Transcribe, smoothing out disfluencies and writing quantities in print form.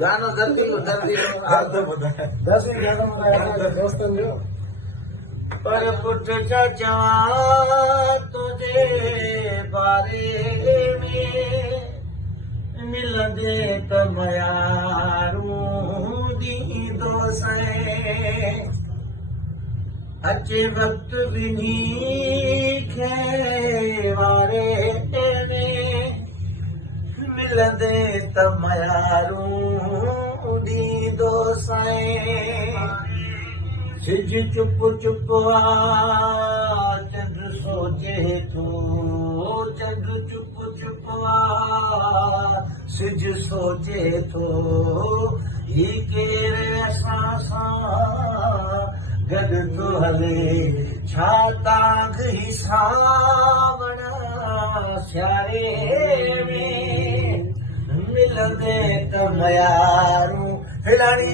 गानो जल्दी पर पुट जा चवां तुझे बारे में मिलंदे त मयारूं ॾींदो सैं अचे वक्त विनी खे वारे में मिलंदे त मयारूं ॾींदो सैं सिज चुप चुप चंड सोचे थो चंड चुप चुप सिज सोचे थो ही केर असां सां गॾु थो हले छा तांग ही सावण सियारे में मिलंदे त मयारूं हिलाणी